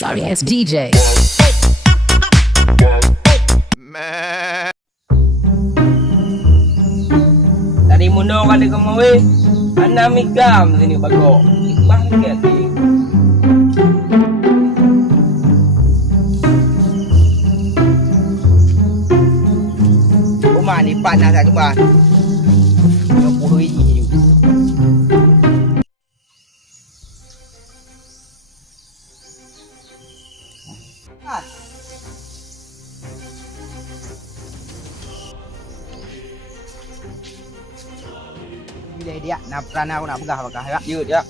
Sorry ass DJ. Tadi mundur pada kamu weh. Ana mikam sini bagok. Ipang ke ti. Rumah ni panas tak kembang. 20 biji je. Bila dia nak pelana aku nak pegah ya. Yut ya.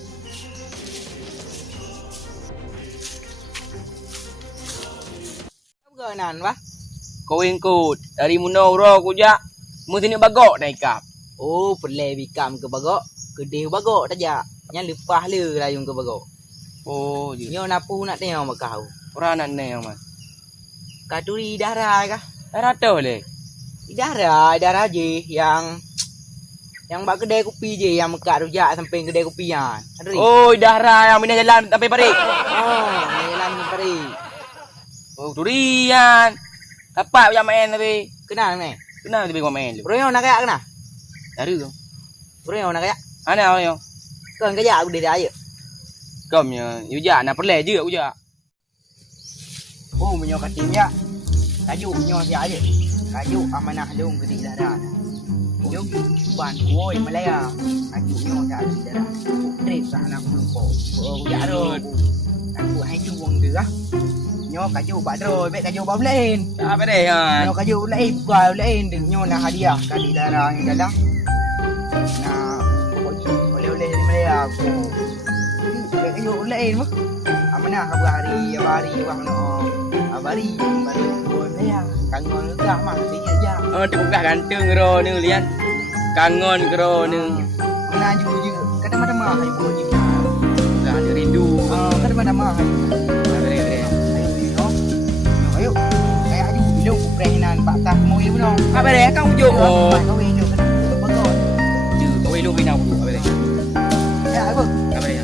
Pegah nan wah. Kau ingkut dari mundur ro ku ja. Mu sini bagok naik kap. Oh, pelai bikam ke bagok. Kedih bagok saja. Yang lepas le layung ke bagok. Oh, je. Nyo napu nak tengok bakau. Orang nak neng mas. Kaduri darah kah? Rata boleh. Darah je yang bak kedai kopi je yang mekat rujak sampai kedai kopi kan. Ada Oh, darah yang minat jalan sampai parik. Oh, jalan ni pari. Oh, durian. Dapat macam main tapi. Kenal ni? Kenapa tapi kau main tu? Bro nak kayak kena? Dari tu. Bro nak kayak? Ana yo. Kan kayak aku dia aja. Kau punya, you ja nak perle je aku ja. Oh, menyo katim ya. Kayu menyo si aja. Kayu amanah dong gede darah. Yo ban woi Malaya. Kayu menyo si aja darah. Trip sana aku lupa. Oh, ya ro. Aku hayu wong dia. Nyo kayu badro, bet kayu bablain. Apa deh kan? Nyo kayu lain bukan lain deng nyo nak hadiah kali darah yang dalam. Nah, oleh-oleh di Malaya aku. Kayu lain mah. Amanah hari wah no. Abari baru Malaya. Kangon gah mah dia ja. Oh, tu bukan ganteng ro ni lian. Kangon ro ni. Mana je. Kadang-kadang mah ayo je. Dah ada rindu. Kadang-kadang mah. Ayo. Kayak aju hidup prehinan Pak Tak mau ibu dong. Apa deh kau ujuk? Oh, Kau hidup betul. je. Kau elok pinau dulu. Apa deh? Ya, apa? Apa deh?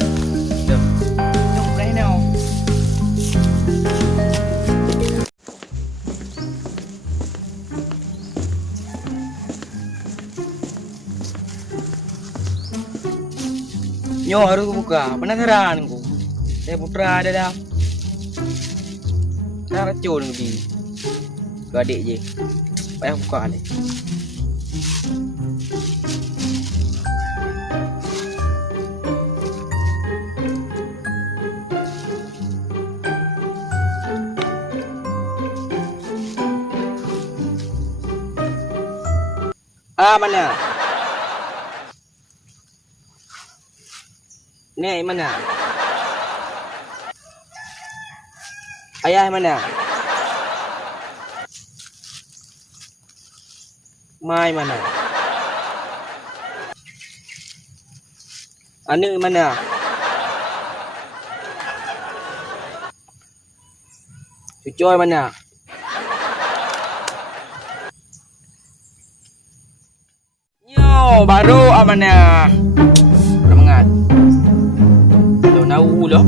Jom. Hidup prehinan. Nyo harus buka. Penasaran ku. Saya putra ada dah. Dah racun begini. Ke adik je. Payah buka ni. Mana? Ni mana? Ayah mana? Mai mana? Anu mana? Cucoy mana? Yo, baru mana? Mengat. Tahu loh.